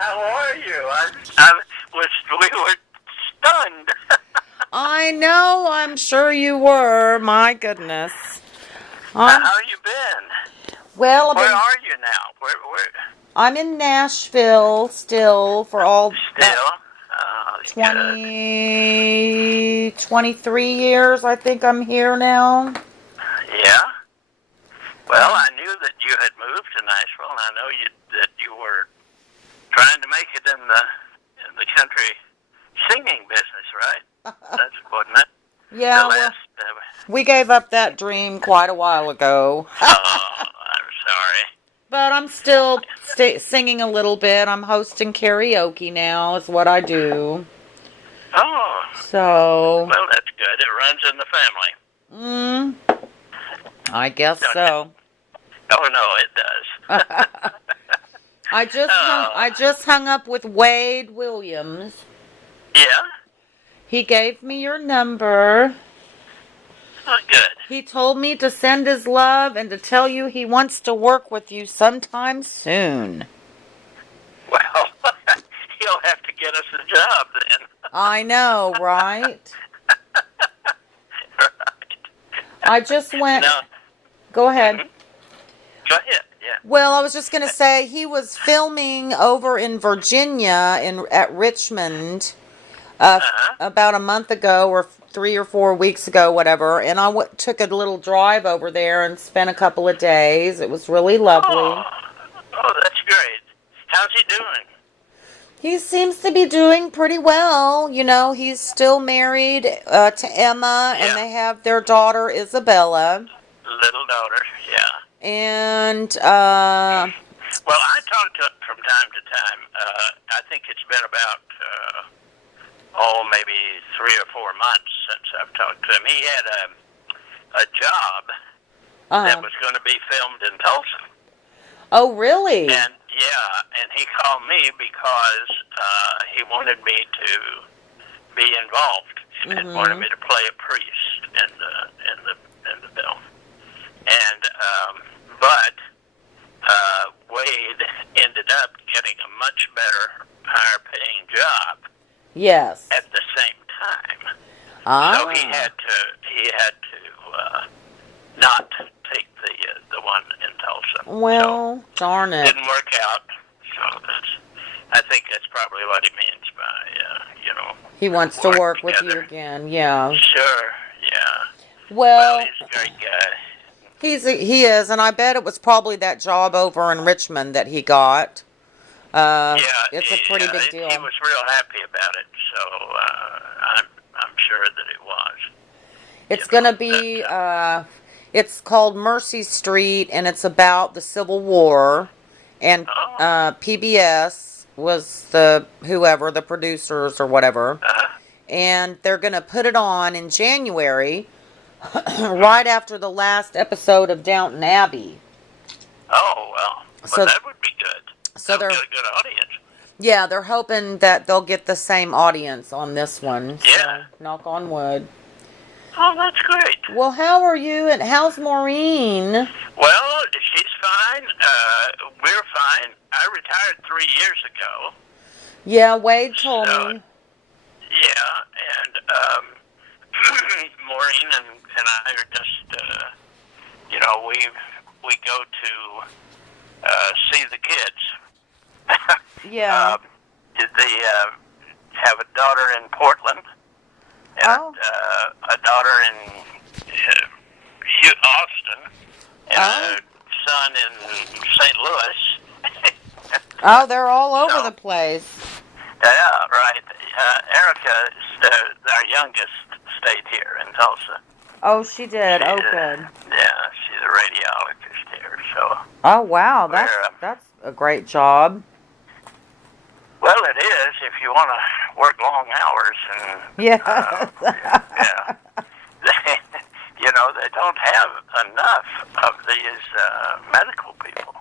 How are you? We were stunned. I know, I'm sure you were. My goodness. How I'm you been? well, Where are you now? Where? I'm in Nashville still for all about Still? Oh, good. 23 years. I think I'm here now. Yeah. Well, Yeah. I knew that you had moved to Nashville, and I know that you were trying to make it in the country singing business, right? That's wasn't it? The Yeah, well, last. we gave up that dream quite a while ago. I'm sorry. But I'm still singing a little bit. I'm hosting karaoke now, is what I do. Oh, So, well, that's good. It runs in the family. mm, I guess Don't it? so. Oh no, it does. Oh, I just hung up with Wade Williams. yeah. He gave me your number. Oh, good. He told me to send his love and to tell you he wants to work with you sometime soon. Well, he'll have to get us a job then. I know, right? Right. I just went. No. Go ahead. Hmm. Go ahead. Yeah. Well, I was just going to say he was filming over in Virginia at Richmond Uh-huh. about a month ago or 3 or 4 weeks ago, whatever. And I took a little drive over there and spent a couple of days. It was really Oh. lovely. Oh, that's great. How's he doing? He seems to be doing pretty well. You know, he's still married to Emma, and Yeah. they have their daughter Isabella. Little daughter. Yeah. And Well, I talk to him from time to time. I think it's been about maybe 3 or 4 months since I've talked to him. He had a job that uh, was going to be filmed in Tulsa. oh, really? And and he called me because he wanted me to be involved and wanted Mm-hmm. me to play a priest in the film. And but Wade ended up getting a much better, higher paying job Yes. at the same time. So Ah. he had to not take the one in Tulsa. So Well, darn it. didn't work out. So I think that's probably what he means by He wants to work with you together. again. Yeah. Sure, yeah. Well, Well, he's a great guy. he is, and I bet it was probably that job over in Richmond that he got. Yeah, It's a pretty big he deal. was real happy about it. So I'm sure that it was. It's gonna be That, it's called Mercy Street, and it's about the Civil War, and oh, PBS was the producers or whatever, and they're gonna put it on in January, right after the last episode of Downton Abbey. well, So that would be good. so That would they're get a good audience. yeah, they're hoping that they'll get the same audience on this one. Yeah. So knock on wood. Oh, that's great. Well, how are you and how's Maureen? Well, she's fine. We're fine. I retired 3 years ago. Yeah, Wade told So, me. yeah, and Maureen and I are just, we go to see the kids. Yeah. They have a daughter in Portland and Oh. a daughter in Austin and Oh. a son in St. Louis. Oh, they're all over So, the place. yeah, right. Erica, our youngest, stayed here in Tulsa. Oh, she did. Oh, She's, good. Yeah, she's a radiologist here. So, Oh, wow. we're, That's a great job. well, it is if you want to work long hours and Yeah. yeah. They don't have enough of these medical people.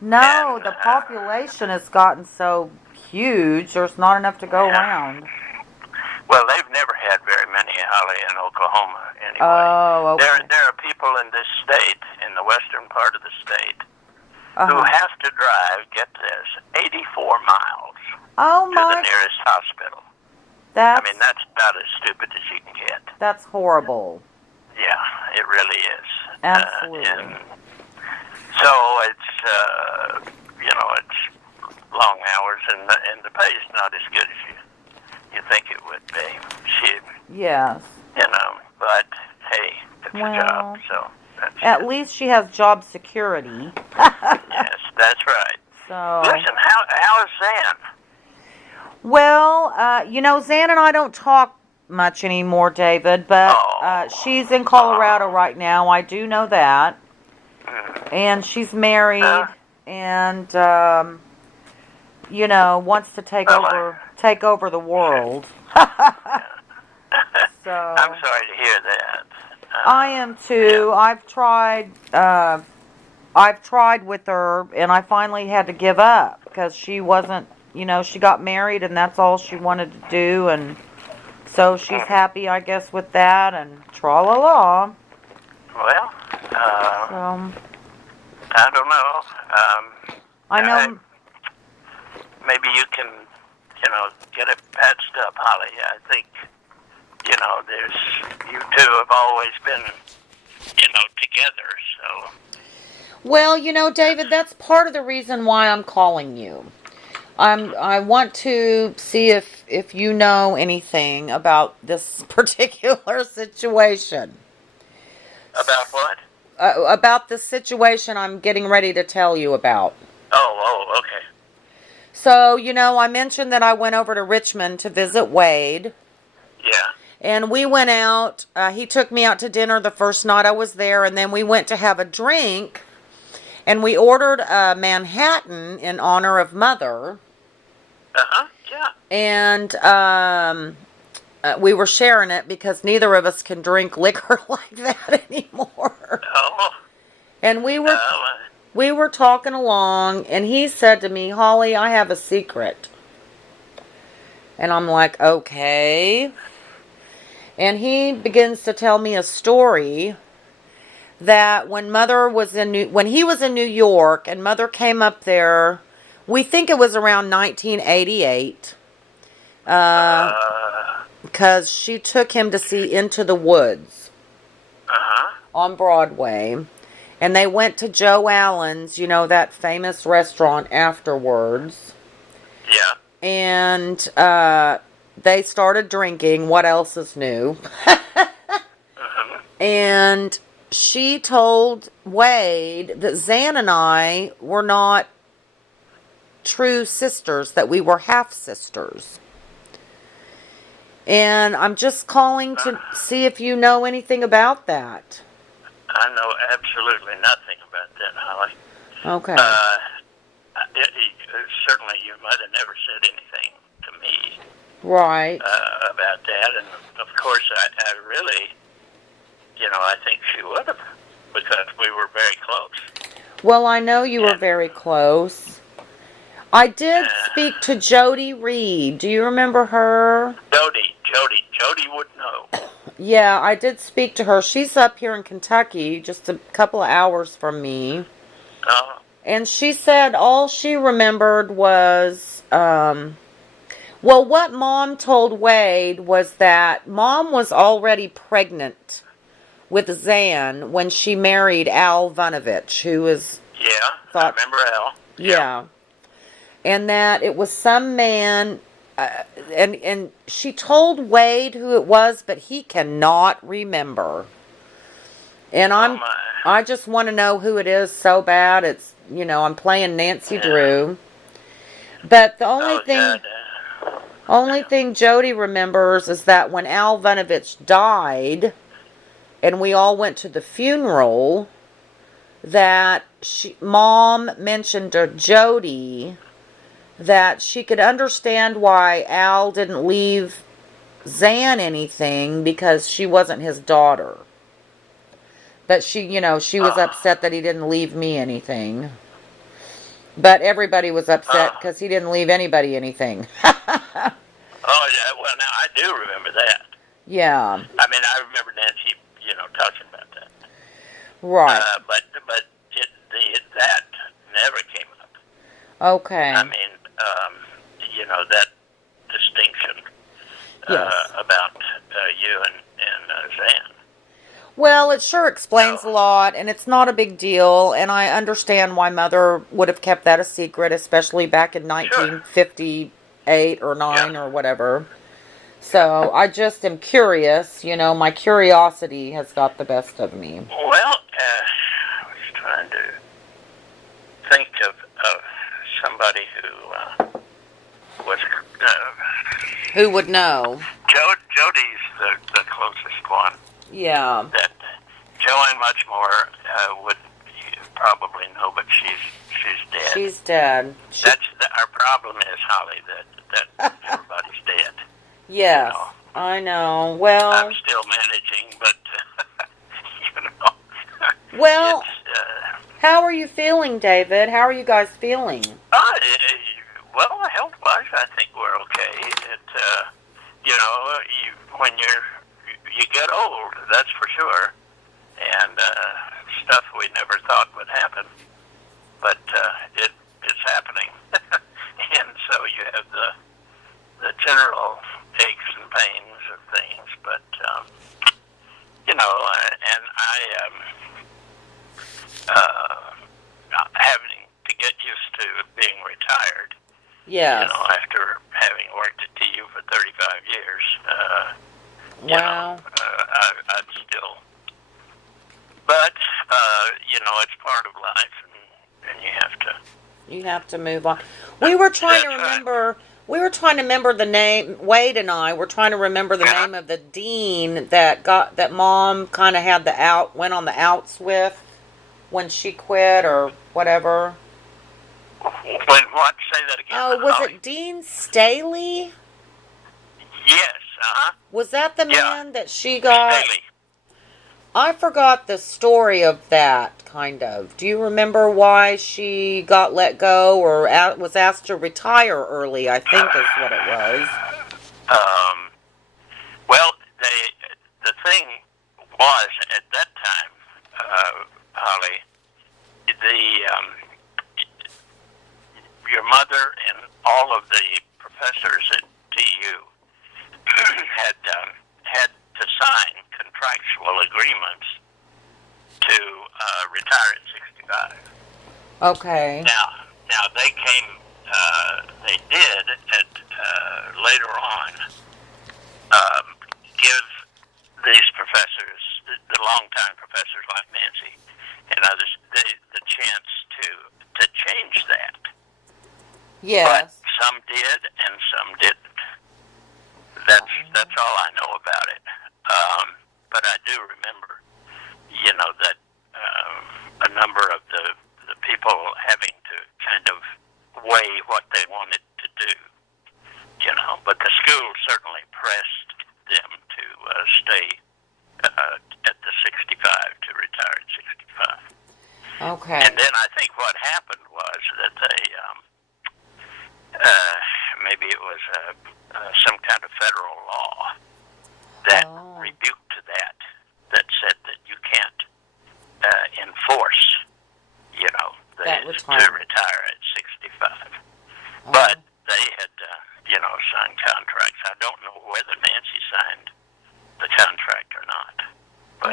No, And, the population has gotten so huge. There's not enough to go Yeah. around. Well, they've never had very many, Holly, in Oklahoma anyway. Oh, okay. There are people in this state, in the western part of the state, who Uh-huh. have to drive, get this, 84 miles Oh to the my, nearest hospital. I that's mean, that's about as stupid as you can get. that's horrible. Yeah, it really is. Absolutely. And so it's, it's long hours, and the pay's not as good as you think it would be. Yes. But hey, it's a job, so that's at it. least she has job security. Yes, that's right. So. Listen, how is Zan? Well, Zan and I don't talk much anymore, David, but she's in Colorado right now. I do know that. And she's married and wants to take over the world. So I'm sorry to hear that. I am too. Yeah. I've tried with her, and I finally had to give up because she wasn't, she got married, and that's all she wanted to do, and so she's happy, I guess, with that, and tra-la-la. Well, so, I don't know. I know. Maybe you can, get it patched up, Holly. I think, you two have always been, together, so. Well, David, that's part of the reason why I'm calling you. I want to see if you know anything about this particular situation. About what? About the situation I'm getting ready to tell you about. Oh, okay. So, I mentioned that I went over to Richmond to visit Wade. Yeah. And we went out. He took me out to dinner the first night I was there, and then we went to have a drink. And we ordered a Manhattan in honor of Mother. Yeah. And we were sharing it because neither of us can drink liquor like that anymore. Oh. And we were talking along, and he said to me, "Holly, I have a secret." And I'm like, "Okay." And he begins to tell me a story that when he was in New York and Mother came up there, we think it was around 1988, because she took him to see Into the Woods on Broadway, and they went to Joe Allen's, that famous restaurant afterwards. Yeah. And they started drinking. What else is new? And she told Wade that Zan and I were not true sisters, that we were half sisters. And I'm just calling to see if you know anything about that. I know absolutely nothing about that, Holly. Okay. Certainly your mother never said anything to me. Right. About that, and of course I really, I think she would have, because we were very close. Well, I know you were very close. I did speak to Jody Reed. Do you remember her? Jody would know. Yeah, I did speak to her. She's up here in Kentucky, just a couple of hours from me. And she said all she remembered was, what Mom told Wade was that Mom was already pregnant with Zan when she married Al Vunovich, who was... Yeah, I remember Al. Yeah. And that it was some man, and she told Wade who it was, but he cannot remember. And I just want to know who it is so bad. It's, I'm playing Nancy Drew. But the only thing Jody remembers is that when Al Vunovich died, and we all went to the funeral, that Mom mentioned to Jody that she could understand why Al didn't leave Zan anything because she wasn't his daughter. But she was upset that he didn't leave me anything. But everybody was upset because he didn't leave anybody anything. Oh, yeah. Well, now I do remember that. Yeah. I mean, I remember Nancy, talking about that. Right. But that never came up. Okay. I mean, that distinction Yes. about you and Zan. Well, it sure explains a lot, and it's not a big deal, and I understand why Mother would have kept that a secret, especially back in Sure. 1958 or 9 Yeah. or whatever. So I just am curious, my curiosity has got the best of me. Well, I was trying to think of somebody who was Who would know? Jody's the closest one. Yeah. That Joanne Muchmore would probably know, but she's dead. She's dead. Our problem is, Holly, that everybody's dead. Yes, I know. Well, I'm still managing, but well, how are you feeling, David? How are you guys feeling? Well, health-wise, I think we're okay. When you get old, that's for sure, and stuff we never thought would happen, but it's happening, and so you have the general aches and pains of things, but and I having to get used to being retired. Yes. After having worked at TU for 35 years. Wow. I'm still, but it's part of life, and you have to move on. We were trying to remember. We were trying to remember the name. Wade and I were trying to remember the name of the dean that Mom kind of had went on the outs with when she quit or whatever. When what? Say that again. Oh, was it Dean Staley? Yes. Was that the man that she got? Staley. I forgot the story of that, kind of. Do you remember why she got let go or was asked to retire early, I think is what it was. Well, the thing was, at that time, Holly, your mother and all of the professors at TU had to sign contractual agreements to retire at 65. Okay. Now they did later on give these professors, the longtime professors like Nancy and others, the chance to change that. Yes. But some did and some didn't. That's all I know about it. But I do remember, that a number of the people having to kind of weigh what they wanted to do. But the school certainly pressed them to stay at the 65, to retire at 65. Okay. And then I think what happened was that they, maybe it was some kind of federal law that rebuked that said that you can't enforce, to retire at 65. But they had, signed contracts. I don't know whether Nancy signed the contract or not. But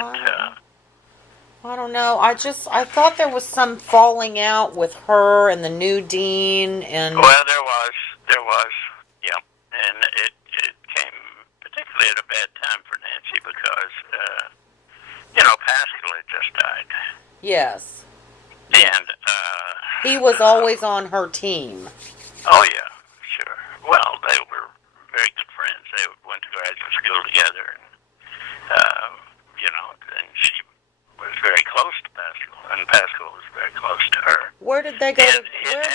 I don't know. I thought there was some falling out with her and the new dean and. Well, there was, yeah, and it came particularly at a bad time for Nancy because Pascal had just died. Yes. And he was always on her team. Oh yeah, sure. Well, they were very good friends. They went to graduate school together, and and she was very close to Pascal, and Pascal was very close to her. Where did they go? And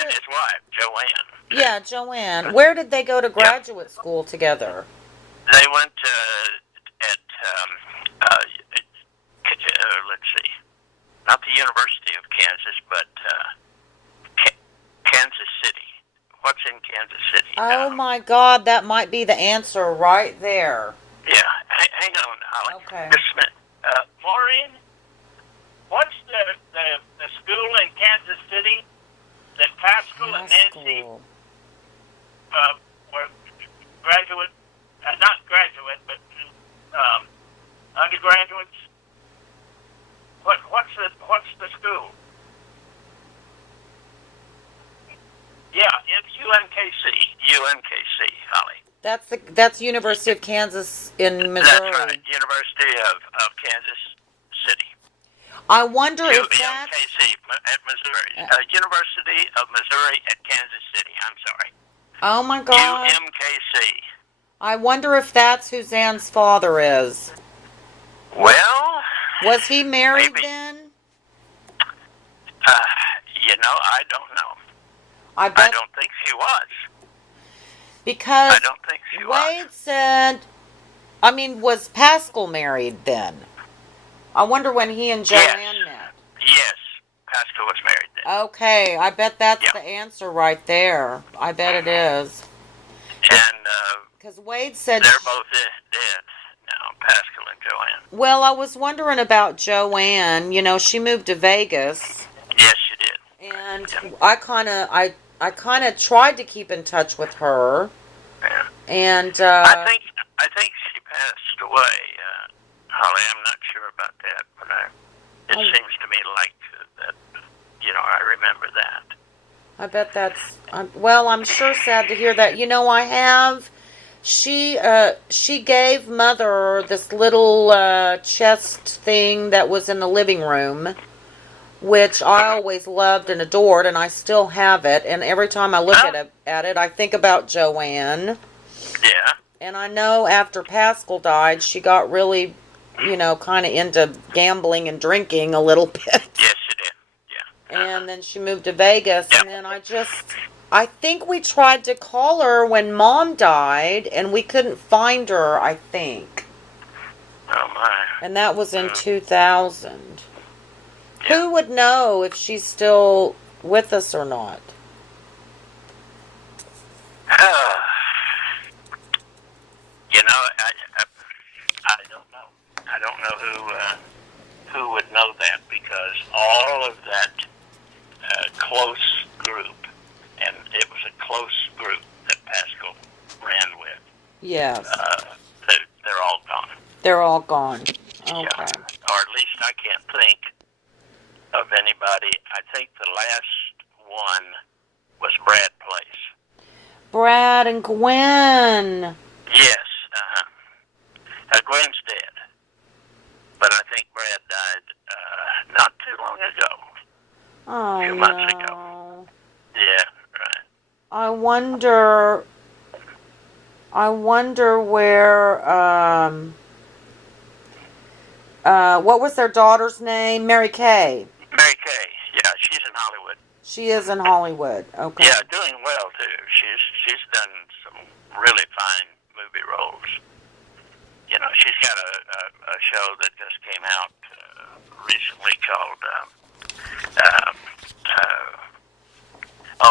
his wife, Joanne. Yeah, Joanne. Where did they go to graduate school together? They went let's see, not the University of Kansas, but Kansas City. What's in Kansas City? Oh my God, that might be the answer right there. Yeah, hang on, Holly. Okay. Just a minute. Maureen, what's the school in Kansas City that Pascal and Nancy were graduate, not graduate, but undergraduates. What's the school? Yeah, it's UNKC, Holly. That's University of Kansas in Missouri. That's right, University of Kansas City. I wonder if that's UMKC at Missouri. University of Missouri at Kansas City. I'm sorry. Oh my God. UMKC. I wonder if that's who Zan's father is. Well, was he married maybe. then? I don't know. I don't think she was. Because I don't think she Wade was. said, was Pascal married then? I wonder when he and Joanne met. Yes, Pascal was married then. Okay, I bet that's the answer right there. I bet it is. And because Wade said they're both dead now, Pascal and Joanne. Well, I was wondering about Joanne. She moved to Vegas. Yes, she did. And I kind of tried to keep in touch with her. Yeah. And I think she passed away, Holly. I'm not sure about that, but it seems to me like that. I remember that. I bet that's I'm sure sad to hear that. I have. She gave Mother this little chest thing that was in the living room, which I always loved and adored, and I still have it. And every time I look at it, I think about Joanne. Yeah. And I know after Pascal died, she got really, kind of into gambling and drinking a little bit. Yes, she did. Yeah. And then she moved to Vegas, and then I think we tried to call her when Mom died, and we couldn't find her, I think. Oh, my. And that was in 2000. Yeah. Who would know if she's still with us or not? I don't know. I don't know who would know that, because all of that close group, and it was a close group that Pascal ran with. Yes. They're all gone. They're all gone. Okay. Yeah. Or at least I can't think of anybody. I think the last one was Brad Place. Brad and Gwen. Yes. Gwen's dead. But I think Brad died not too long ago. Oh, a few months ago. Yeah, right. I wonder where, what was their daughter's name? Mary Kay. Mary Kay, yeah, she's in Hollywood. She is in Hollywood, okay. Yeah, doing well, too. She's done some really fine movie roles. She's got a show that just came out recently called,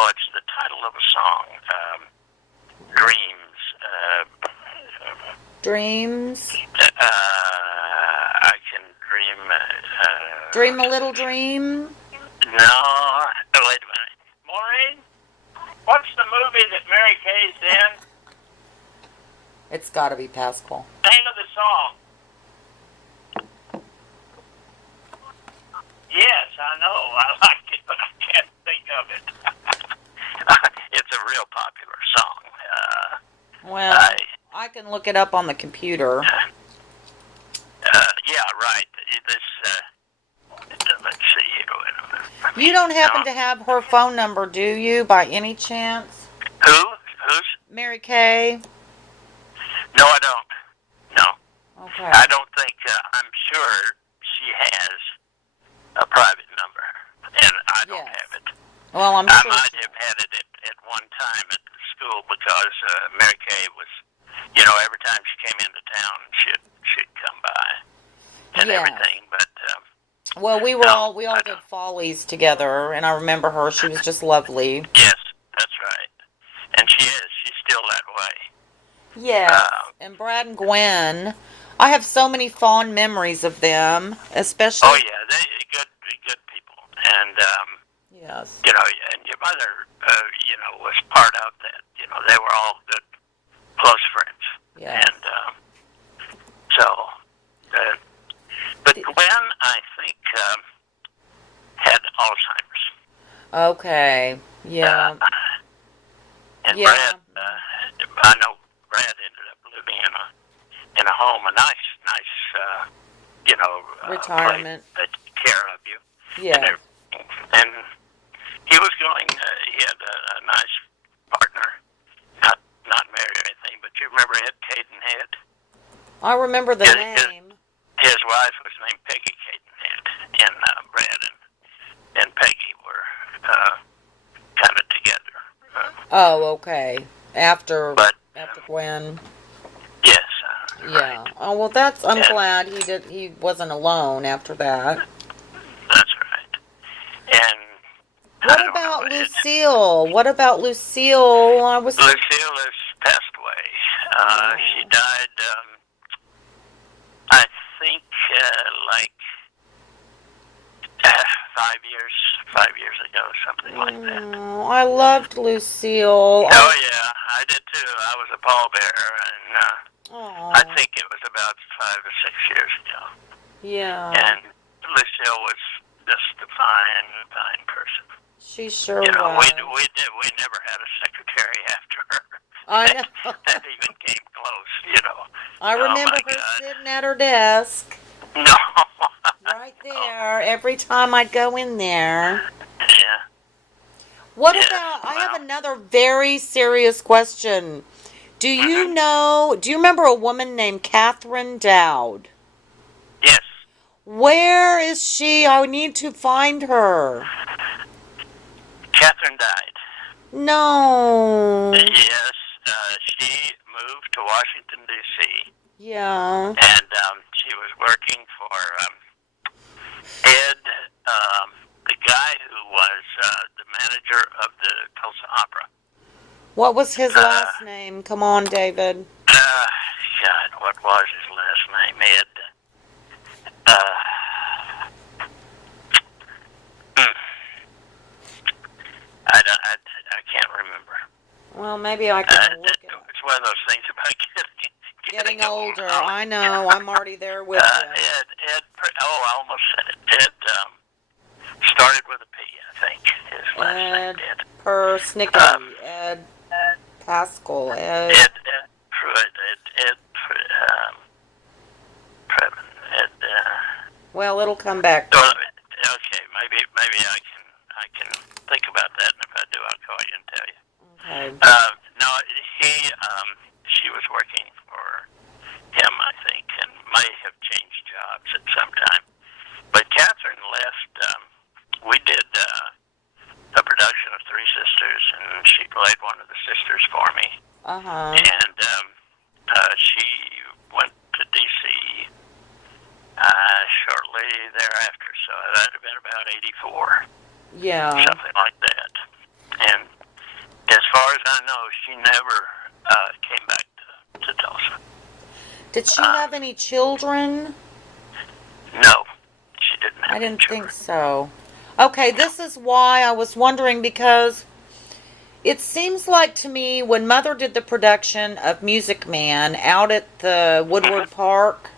it's the title of a song, Dreams. Dreams? I can dream. Dream a little dream? No, wait a minute. Maureen, what's the movie that Mary Kay's in? It's got to be Pascal. Name of the song. Yes, I know. I like it, but I can't think of it. It's a real popular song. I can look it up on the computer. Yeah, right. Let's see. You don't happen to have her phone number, do you, by any chance? Who's? Mary Kay. No, I don't. No. Okay. I don't think, I'm sure she has a private number, and I don't have it. Well, I might have had it at one time at the school, because Mary Kay was, every time she came into town, she'd come by and everything, but... well, we all did Follies together, and I remember her. She was just lovely. Yes, that's right. And she is. She's still that way. Yeah, and Brad and Gwen, I have so many fond memories of them, especially... Oh, yeah, they're good people. And, yes. And your mother, was part of that. They were Okay. Yeah. And Yeah. Brad, I know Brad ended up living in a home, a nice, place Retirement. that took care of you and Yeah. everything. And he was going. He had a nice partner, not married or anything. But you remember Ed Cadenhead? I remember the name. His wife was named Peggy Cadenhead, and Brad and Peggy were kind of together. Oh, okay. After But Gwen. yes, Yeah. right. Oh, well, I'm glad he wasn't alone after that. That's right. And What about Lucille? What about Lucille? Lucille has passed away. Oh. She died, I think, like 5 years ago, something like that. Oh, I loved Lucille. Oh yeah, I did too. I was a pallbearer, and I think it was about 5 or 6 years ago. Yeah. And Lucille was just a fine person. She sure was. We never had a secretary after her. I know. that even came close. I remember her sitting at her desk. No. Right there. Every time I'd go in there. Yeah. What about? I have another very serious question. Do you remember a woman named Catherine Dowd? Yes. Where is she? I need to find her. Catherine died. No. Yes, she moved to Washington, D.C. Yeah. And she was working for Ed, the guy who was the manager of the Tulsa Opera. What was his last name? Come on, David. God, what was his last name? Ed. I can't remember. Well, maybe I can look it up. It's one of those things about getting older. I know. I'm already there with you. Ed. Oh, I almost said it. Ed started with a P, I think. His last name. Ed. Persnickety. Ed. Pascal. Ed. Pruitt. Ed. Previn. Ed. Well, it'll come back. Okay, maybe I can think about that, and if I do, I'll call you and tell you. Okay. No, she was working for him, I think, and may have changed jobs at some time. But Catherine left. We did a production of Three Sisters, and she played one of the sisters for me. And she went to D.C. Shortly thereafter, so that would have been about 84. Yeah. Something like that. And as far as I know, she never came back to Tulsa. Did she have any children? No, she didn't have I didn't children. think so. Okay, this is why I was wondering, because it seems like to me when Mother did the production of Music Man out at the Woodward Park,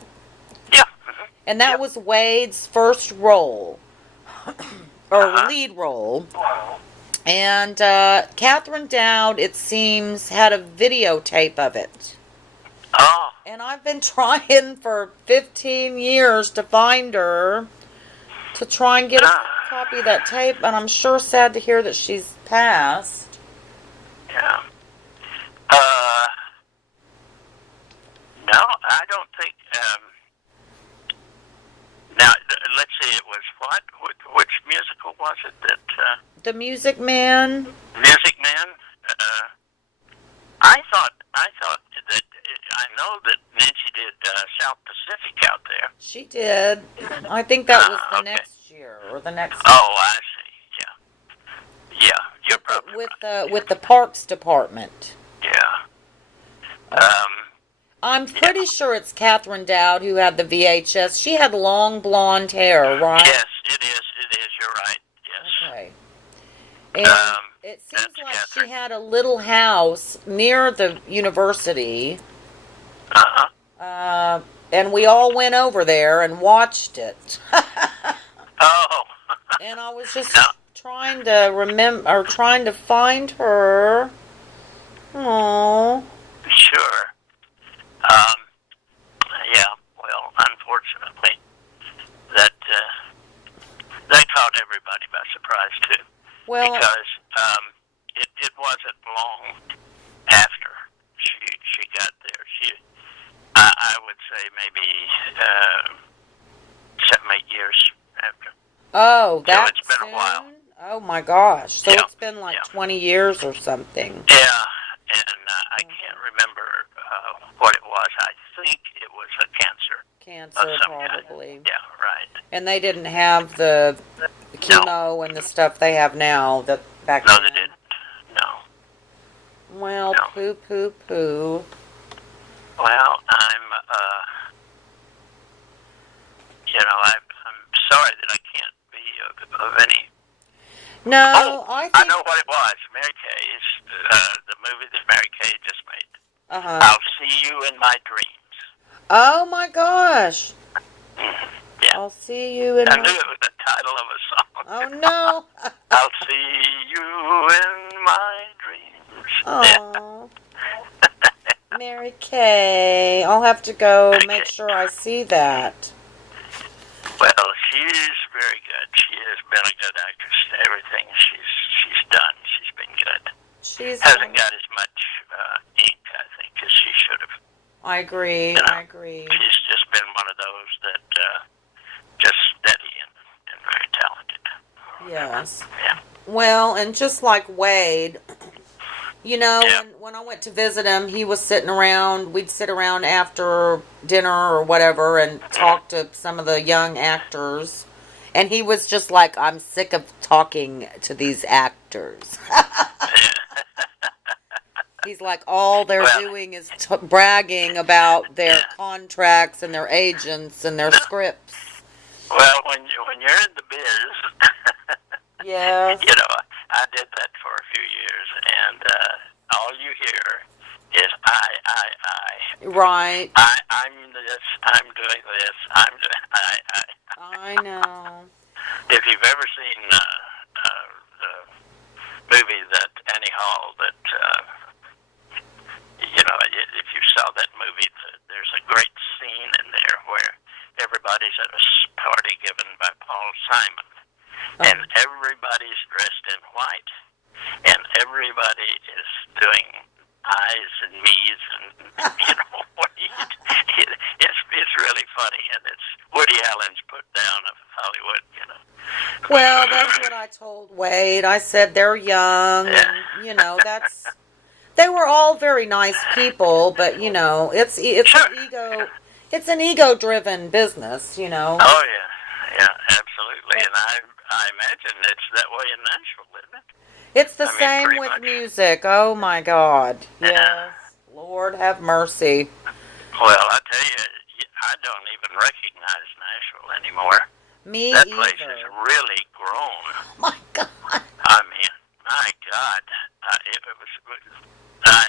and that was Wade's first role, or lead role. And Catherine Dowd, it seems, had a videotape of it. Oh. And I've been trying for 15 years to find her, to try and get a copy of that tape, and I'm sure sad to hear that she's passed. Yeah. No, I don't think... now, let's see, it was what? Which musical was it that... The Music Man? Music Man? I thought that... I know that Nancy did South Pacific out there. She did. I think that was the next year, or the next... Oh, I see, yeah. Yeah, you're probably with the Parks Department. Yeah. I'm pretty sure it's Catherine Dowd who had the VHS. She had long blonde hair, right? Yes, it is. You're right. Yes. Okay. And it seems like Catherine. She had a little house near the university. And we all went over there and watched it. Oh. And I was just trying to remember or trying to find her. Oh. Sure. Um, yeah. Well, unfortunately, that caught everybody by surprise too, Well, because it wasn't long after she got there. I would say maybe 7-8 years after. oh, So that it's been a while. soon? Oh my gosh. So Yeah. it's been like Yeah. 20 years or something. Yeah, and I can't remember what it was. I think it was a cancer of Cancer, some kind. probably. Yeah, right. And they didn't have the No, chemo and the stuff they have now that back no, then. they didn't. No, Well, no. poo, poo, poo. Well, I'm sorry that I can't be of any. No, Oh, I I think. know what it was. Mary Kay's, the movie that Mary Kay just made. Uh-huh. I'll see you in my dreams. Oh my gosh. Yeah. I'll see you in I my. knew it was the title of a song. Oh no. I'll see you in my dreams. Oh. Mary Kay. I'll have to go make sure I see that. Well, she is very good. She has been a good actress. Everything she's done, she's been good. She's Hasn't got as much ink, I think, as she should have. I agree. You know, I agree. She's just been one of those that just steady and very talented. Yes. Yeah. Well, and just like Wade, you know, Yeah. when I went to visit him, he was sitting around. We'd sit around after dinner or whatever and talk to some of the young actors. And he was just like, I'm sick of talking to these actors. He's like, all they're doing is bragging about their contracts and their agents and their scripts. Well, when you're in the biz, Yes. I did that for a few years, and all you hear is I. Right. I'm this. I'm doing this. I'm doing. I know. If you've ever seen the movie that Annie Hall, that if you saw that movie, there's a great scene in there where everybody's at a party given by Paul Simon, and everybody's dressed in white, and everybody is doing eyes and me's, and it's really funny, and it's Woody Allen's put down of Hollywood. Well, that's what I told Wade. I said they're young, and they were all very nice people, but it's Sure. it's an ego-driven business, Oh yeah, absolutely, and I imagine it's that way in Nashville, isn't it? It's the same with music. Oh my God. Yeah. Yes. Lord have mercy. Well, I tell you, I don't even recognize Nashville anymore. Me that either. place has really grown. My God. I mean, my God, I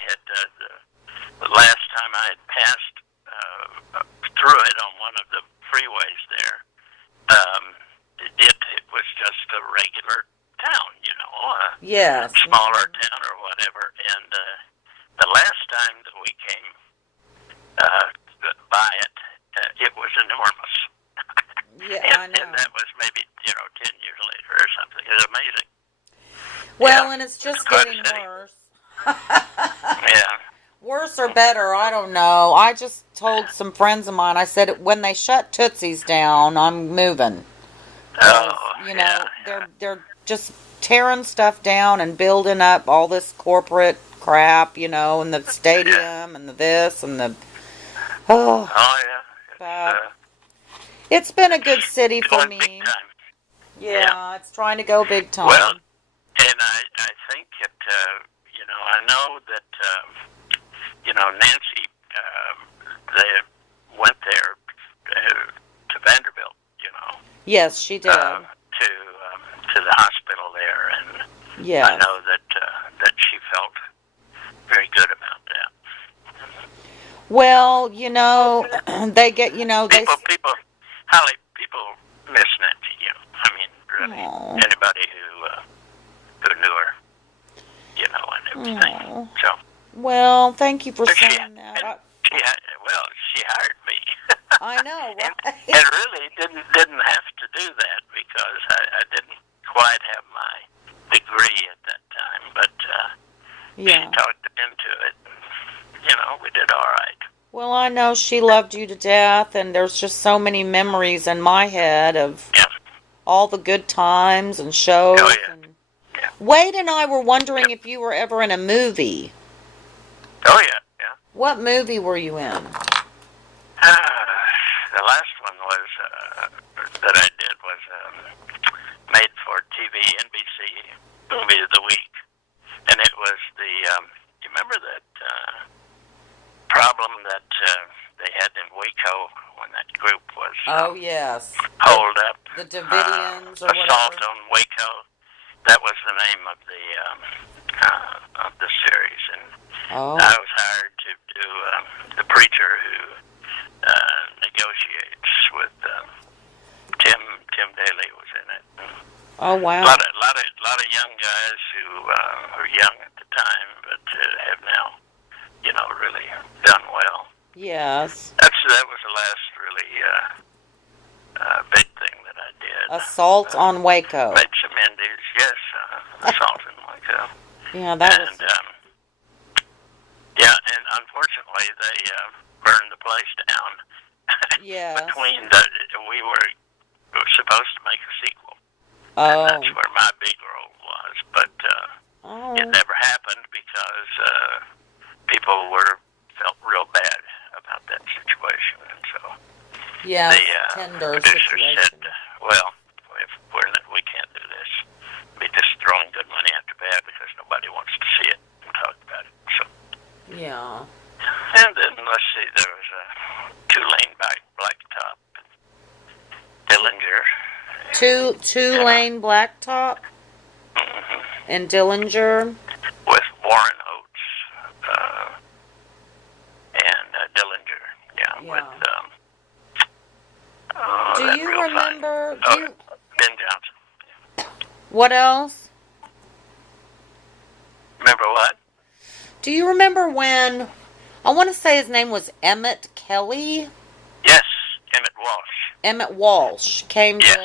had the last time I had passed through it on one of the freeways there. It was just a regular town, Yes. a smaller town or whatever. And the last time that we came by it, it was enormous. Yeah, I know. And that was maybe 10 years later or something. It was amazing. Well, and it's just getting worse. Yeah. Worse or better, I don't know. I just told some friends of mine, I said, when they shut Tootsie's down, I'm moving. They're just tearing stuff down and building up all this corporate crap, and the stadium and the this and the... Oh yeah. It's been a good city for me. Big time. Yeah, it's trying to go big time. Well, and I think it, I know that, Nancy, they went there to Vanderbilt, Yes, she did. To the hospital there, and yes. I know that she felt very good about that. Well, they get, people, Holly, people miss Nancy, I mean, really. Aw. Anybody who knew her, and everything. Aw. So. Well, thank you for But saying that. she hired me. I know, and, right? and really didn't have to do that because I didn't quite have my degree at that time, but she talked into it. We did all right. Well, I know she loved you to death, and there's just so many memories in my head of all the good times and shows. Oh, yeah. And Wade and I were wondering if you were ever in a movie. Oh, yeah, yeah. What movie were you in? The last one was that I did was made for TV NBC Movie of the Week, and it was the you remember that problem that they had in Waco when that group was yes, holed up, the Davidians or Assault whatever. on Waco. That was the name of the series, and I was hired to do the preacher who negotiates with Tim Daly was in it. Oh, wow. A lot of young guys who were young at the time, but have now, really done well. Yes. That was the last really big thing that I did. Assault on Waco. Made some indies, yes. Assault on Waco. Yeah, that was. And unfortunately they burned the place down. Yeah. We were supposed to make a sequel. Oh. And that's where my big role was, but it never happened because people felt real bad about that situation, and so the producer said, "Well, if we can't do this, be just throwing good money after bad because nobody wants to see it and talk about it." So yeah. And then let's see, there was a 2-lane blacktop, Dillinger. Two-lane blacktop. Mm-hmm. And Dillinger. With Warren Oates and Dillinger, with do you remember? Ben Johnson. What else? Remember what? Do you remember when? I want to say his name was Emmett Kelly. Yes, Emmett Walsh. Emmett Walsh came yes. to.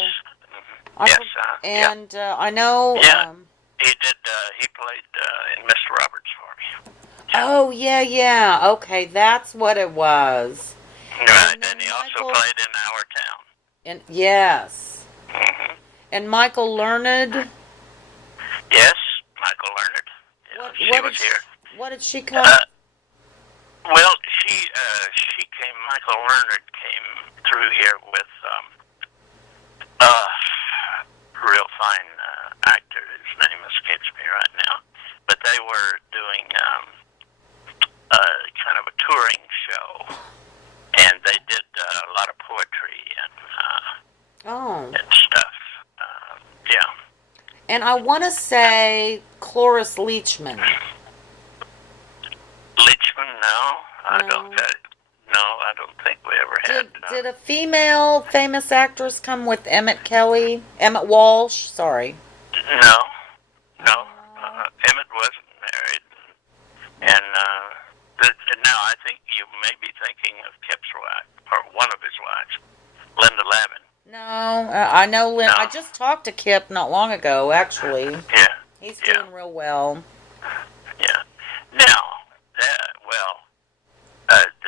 And I know. Yeah, he did. He played in Mr. Roberts for me. Oh yeah. Okay, that's what it was. Right, and he also played in Our Town. And yes. Mm-hmm. And Michael Learned. Yes, Michael Learned. Yeah, she was here. What did she come? Well, she came. Michael Learned came through here with real fine actor. His name escapes me right now. But they were doing kind of a touring show, and they did a lot of poetry and stuff. Yeah. And I want to say Cloris Leachman. Leachman, no. I don't think we ever had. Did a female famous actress come with Emmett Walsh? Sorry. No. Emmett wasn't married, and now I think you may be thinking of Kip's wife, or one of his wives, Linda Lavin. No, I know Lynn. No. I just talked to Kip not long ago, actually. Yeah. He's doing real well. Yeah. Now,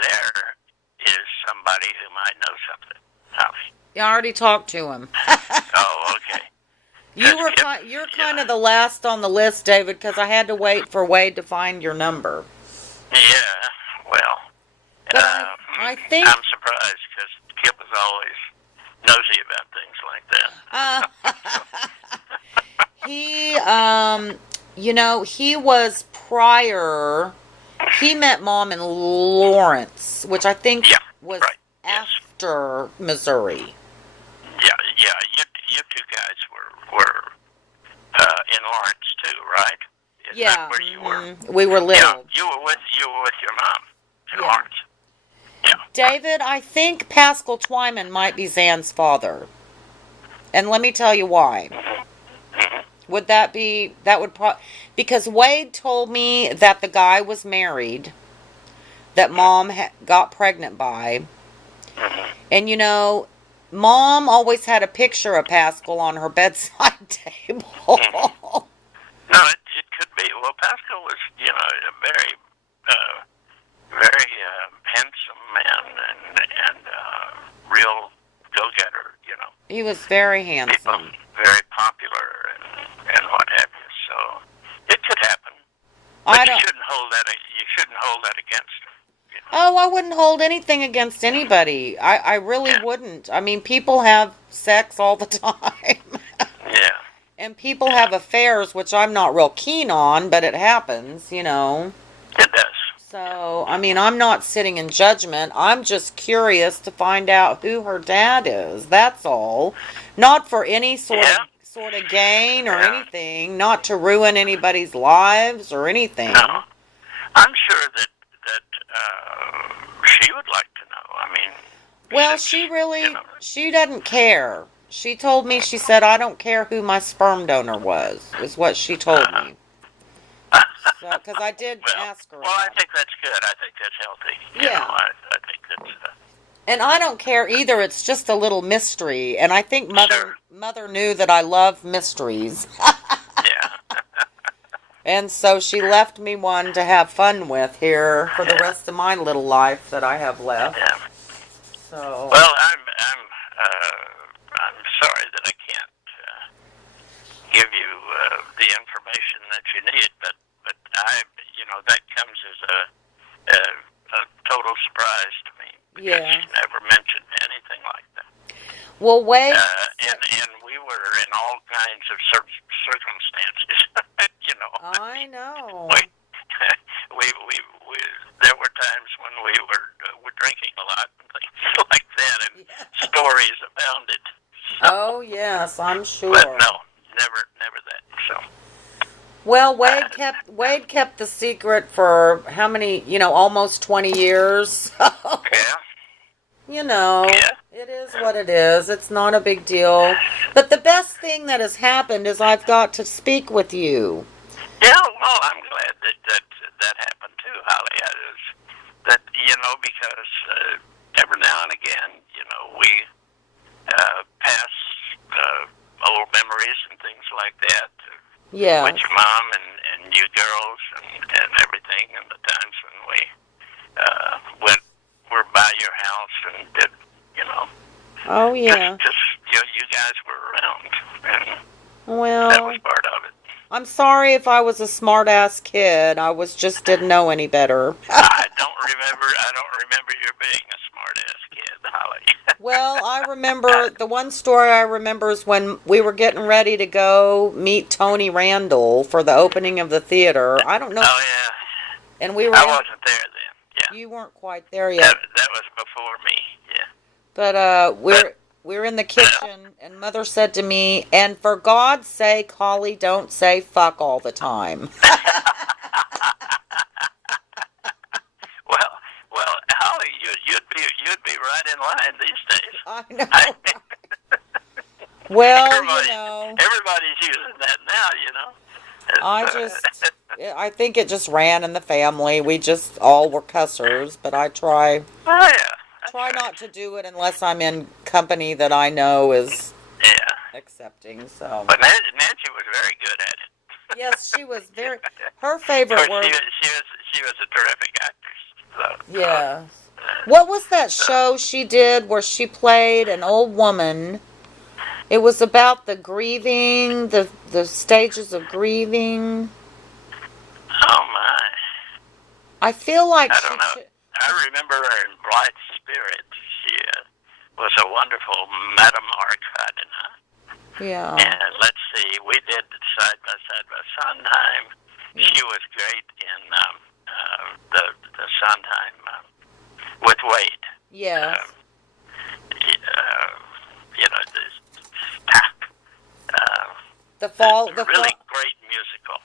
there is somebody who might know something. I already talked to him. Oh, okay. You're kind of the last on the list, David, because I had to wait for Wade to find your number. Yeah, well, but I think I'm surprised because Kip was always nosy about things like that. he was prior. He met Mom in Lawrence, which I think was after Missouri. Yeah. You two guys were in Lawrence too, right? Isn't that where you were? We were little. Yeah, you were with your mom in Lawrence. Yeah. David, I think Pascal Twyman might be Zan's father. And let me tell you why. Mhm. Would that be, that would probably, because Wade told me that the guy was married, that mom got pregnant by. Mhm. And you know, mom always had a picture of Pascal on her bedside Mhm. table. No, it could be. Well, Pascal was, a very, very handsome man and real go-getter. He was very People handsome. very popular and what have you. So it could happen, but I don't. you shouldn't hold that against him. Oh, I wouldn't hold anything against anybody. I really Yeah, wouldn't. I mean, people have sex all the time. yeah, And people yeah. have affairs, which I'm not real keen on, but it happens, you know. It does. So, I mean, I'm not sitting in judgment. I'm just curious to find out who her dad is. That's all. Not for any Yeah, sort of gain or yeah. anything, not to ruin anybody's lives or No, anything. I'm sure that she would like to know. I mean, Well, since you know. she doesn't care. She told me, she said, I don't care who my sperm donor was, is what she told Uh, me. So, because I did well, ask her well, I about it. think that's good. I think that's healthy. Yeah. I think that's And I don't care either. It's just a little mystery. And I think sure. mother knew that I love mysteries. Yeah, And so she left me one to have fun with here for the yeah, rest of my little life that I have left. yeah. So, Well, I'm sorry that I can't give you the information that you need, but that comes as a total surprise to me because yeah. she never mentioned anything like that. Well, Wade, And we were in all kinds of circumstances. you know, I know. we, we there were times when we were drinking a lot and things like that, and Yeah. stories abounded. So, Oh, yes, I'm but sure. no, never that. So, Well, uh, Wade kept the secret for how many, almost 20 years. yeah, You know, yeah, it is what it is. It's not a big deal. But the best thing that has happened is I've got to speak with you. yeah. Well, I'm glad that happened too, Holly. That because every now and again, we pass old memories and things like that with Yeah. your mom and you girls and everything, and the times when we were by your house and did, you know, Oh, yeah. just you guys were around, and that was Well, part of it. I'm sorry if I was a smart ass kid. I didn't know any better. I don't remember you being a smart ass kid, Holly. Well, I remember the one story I remember is when we were getting ready to go meet Tony Randall for the opening of the theater. I don't know if, Oh yeah, and we were I in, wasn't there then. Yeah, you weren't quite there yet. that was before me. Yeah. But But we're in the kitchen, and Mother said to me, "And for God's sake, Holly, don't say fuck all the time." well, Holly, you'd be right in line these days. I know. I, Well, everybody's using that now. I think it just ran in the family. We just all were cussers, but I Oh yeah, that's try right. not to do it unless I'm in company that I know is Yeah, accepting. So, but Nancy was very good at it. yes, she was her Of favorite course, word. she was a terrific actress. So, Yeah. What was that show she did where she played an old woman? It was about the grieving, the stages of grieving. oh my, I feel like I don't know. I remember her in Bright Spirit. She was a wonderful Madame Arkadina. yeah. And let's see, we did Side by Side by Sondheim. She was great in the Sondheim with Wade. Yes. This the really great musical.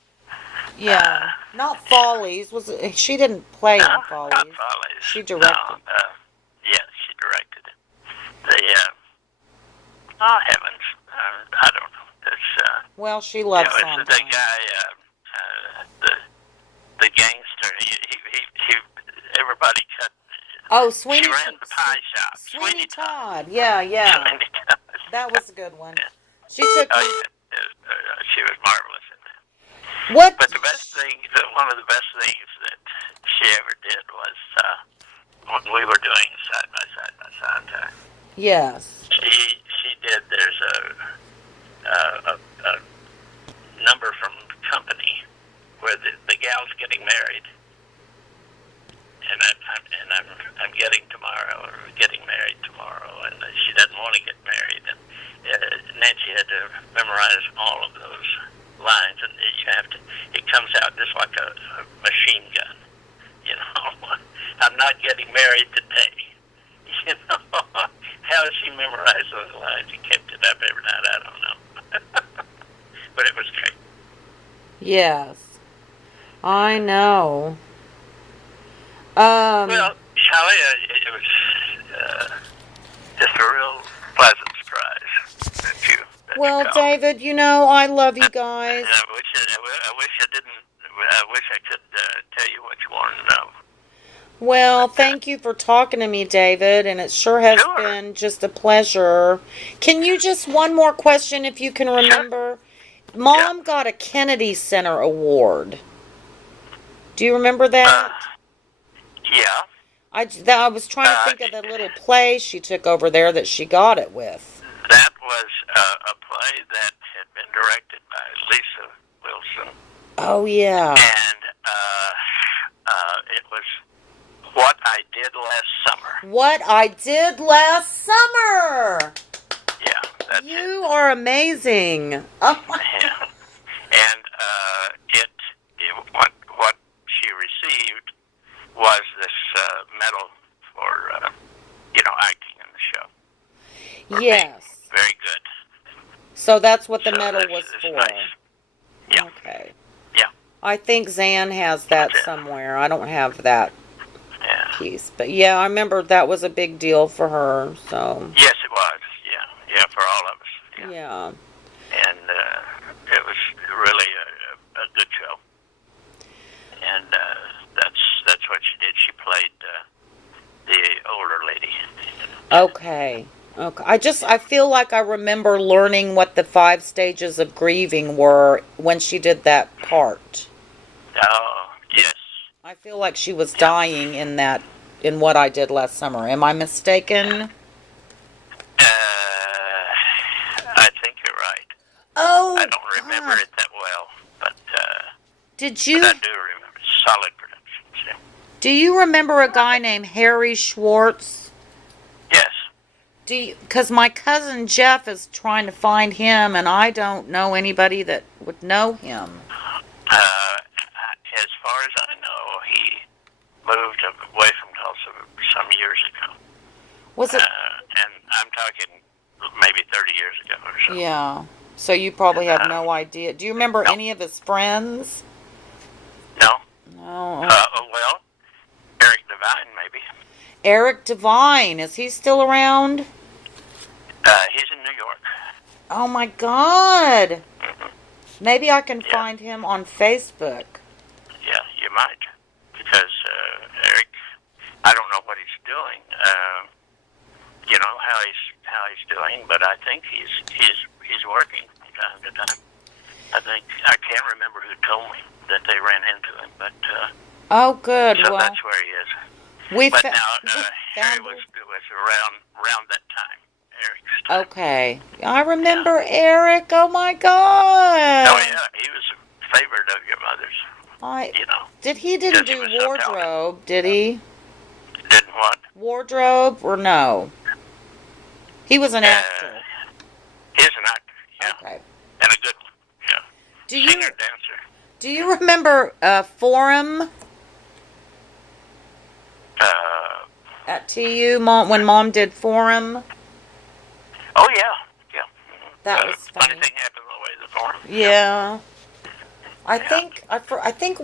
Yeah. Not Follies. She didn't play in Follies. Not Follies. She directed. No, yeah, she directed it. The oh heavens, I don't know. It's Well, she you loves know, it's the Sondheim. guy, the gangster. He everybody cut. Oh, She Sweeney ran the pie shop. Sweeney Todd. Yeah, yeah. Sweeney Todd. That was a good one. Yeah. She took Oh me. yeah, she was marvelous in that. What? But the best thing, one of the best things that she ever did was when we were doing side by side by side. Yes. She did. There's a number from the company where the gal's getting married, and I'm getting married tomorrow, and she doesn't want to get married, and Nancy had to memorize all of those lines, and you have to. It comes out just like a machine gun, you know. I'm not getting married today. You know how she memorized those lines and kept it up every night. I don't know, but it was great. Yes. I know. Well, Charlie, it was just a real pleasant surprise that you Well, called. David, you know, I love you guys. I wish I didn't. I wish I could tell you what you wanted to know. Well, thank you for talking to me, David, and it sure has Sure. been just a pleasure. Can you just one more question if you can remember? Sure. Mom got a Kennedy Center award. Do you remember that? Yeah. I was trying to think of the little play she took over there that she got it with. That was a play that had been directed by Lisa Wilson. Oh, yeah. And it was What I Did Last Summer. What I Did Last Summer. Yeah, that's You are amazing. Oh, my yeah. And what she received was this medal for acting in the show. yes. Very good. So that's what the So medal that's- was it's for. nice. Yeah. Okay. Yeah. I think Zan has that Yeah. somewhere. I don't have that Yeah. piece. But yeah, I remember that was a big deal for her. So Yes, it was. Yeah. Yeah, for all of us. yeah. And it was really a good show. And that's what she did. She played the older lady. Okay. Okay. I feel like I remember learning what the 5 stages of grieving were when she did that part. Oh, yes. I feel like she was dying in What I Did Last Summer. Am I mistaken? I think you're right. Oh, I don't remember God. it that well, but Did you but I do remember solid productions. Yeah. do you remember a guy named Harry Schwartz? Yes. Because my cousin Jeff is trying to find him, and I don't know anybody that would know him. As far as I know, he moved away from Tulsa some years ago. Was it? And I'm talking maybe 30 years ago or so. Yeah. So you probably have no idea. Do you remember No. any of his friends? No? No. Well, Eric Devine, maybe. Eric Devine, is he still around? He's in New York. Oh my God. Mhm. Maybe I can Yeah. find him on Facebook. Yeah, you might. Because Eric, I don't know what he's doing. How he's doing, but I think he's working from time to time. I can't remember who told me that they ran into him, but Oh, good. so Well, that's where he is. we But fa- now we Harry found was him. around that time. Eric's time. Okay. I remember Eric. Oh my God. Oh yeah, he was a favorite of your mother's. He didn't Because he do was so talented. wardrobe, did he? Didn't what? Wardrobe or no? He was an actor. He's an actor. Yeah. Okay. And a good one. Yeah. Do Singer, you dancer. do you remember Forum at TU? When Mom did Forum? Oh yeah. Yeah. That was funny funny. thing happened the way the farm. Yeah. I think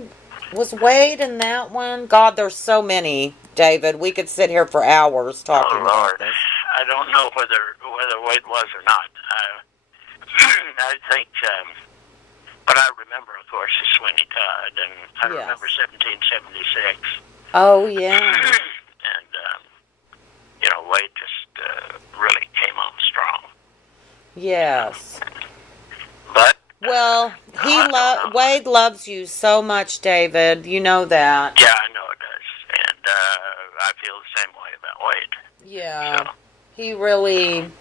was Wade in that one. God, there's so many, David. We could sit here for hours talking Oh about Lord, this. I don't know whether Wade was or not. I think, but I remember, of course, the Sweeney Todd, and I remember 1776. Oh, yeah. And, Wade just really came on strong. Yes. But well, Wade loves you so much, David. You know that. Yeah, I know it does, and I feel the same way about Wade. Yeah, so. He really.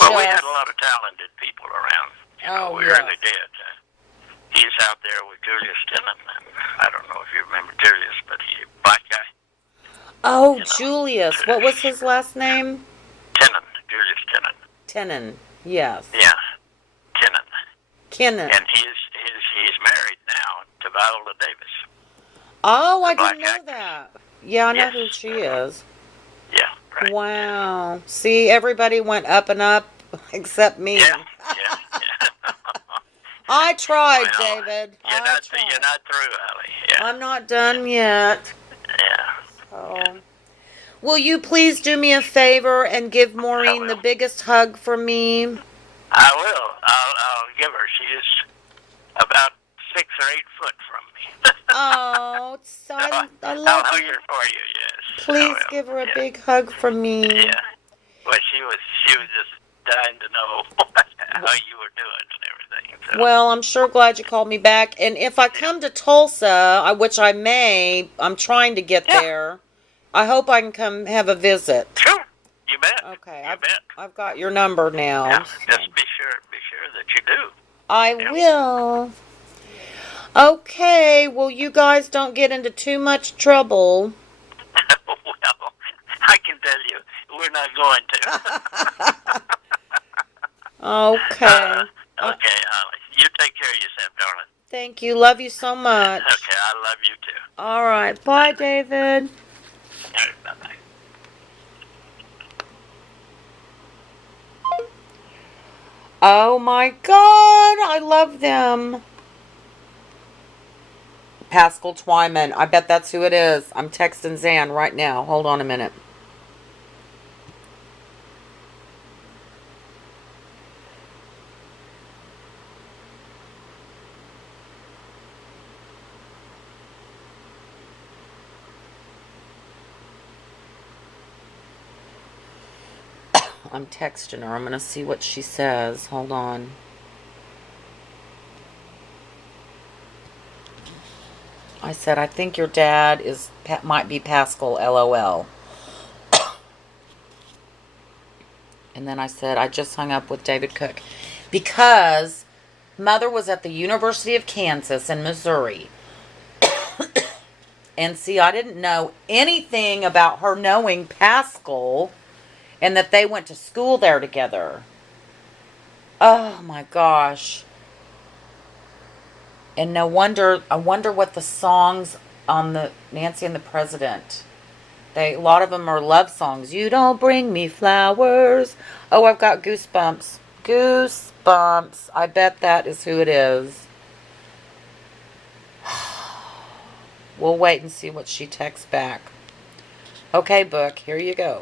Well, we had a lot of talented people around. We yes. really did. He's out there with Julius Tennant, and I don't know if you remember Julius, but black guy. Oh, Julius. What was his last name? Tennant. Julius Tennant. Tennant. Yes. Yeah, Tennant. Kennan. And he's married now to Viola Davis. Oh, I didn't know that. Yeah, I know who she is. Yeah, right. Wow. See, everybody went up and up except me. Yeah. I tried, David. You're not through, Allie. Yeah. I'm not done yet. Yeah. So, will you please do me a favor and give Maureen the biggest hug for me? I will. I'll give her. She is about 6 or 8 foot from me. Oh, I love I'll hug her for you. Yes. Please give her a big hug from me. Yeah. Well, she was just dying to know how you were doing and everything. So. Well, I'm sure glad you called me back. And if I come to Tulsa, which I may, I'm trying to get there. I hope I can come have a visit. Sure. You bet. Okay. You bet. I've got your number now. Yeah. Just be sure that you do. I will. Okay. Well, you guys don't get into too much trouble. Well, I can tell you, we're not going to. Okay. Okay, Holly. You take care of yourself, darling. Thank you. Love you so much. Okay, I love you too. All right. Bye, David. All right, bye-bye. Oh my God, I love them. Pascal Twyman. I bet that's who it is. I'm texting Zan right now. Hold on a minute. I'm texting her. I'm going to see what she says. Hold on. I said, I think your dad might be Pascal, LOL. And then I said, I just hung up with David Cook. Because Mother was at the University of Kansas in Missouri. And see, I didn't know anything about her knowing Pascal and that they went to school there together. Oh my gosh. And no wonder, I wonder what the songs on the Nancy and the President, a lot of them are love songs. You don't bring me flowers. Oh, I've got goosebumps. Goosebumps. I bet that is who it is. We'll wait and see what she texts back. Okay, book, here you go.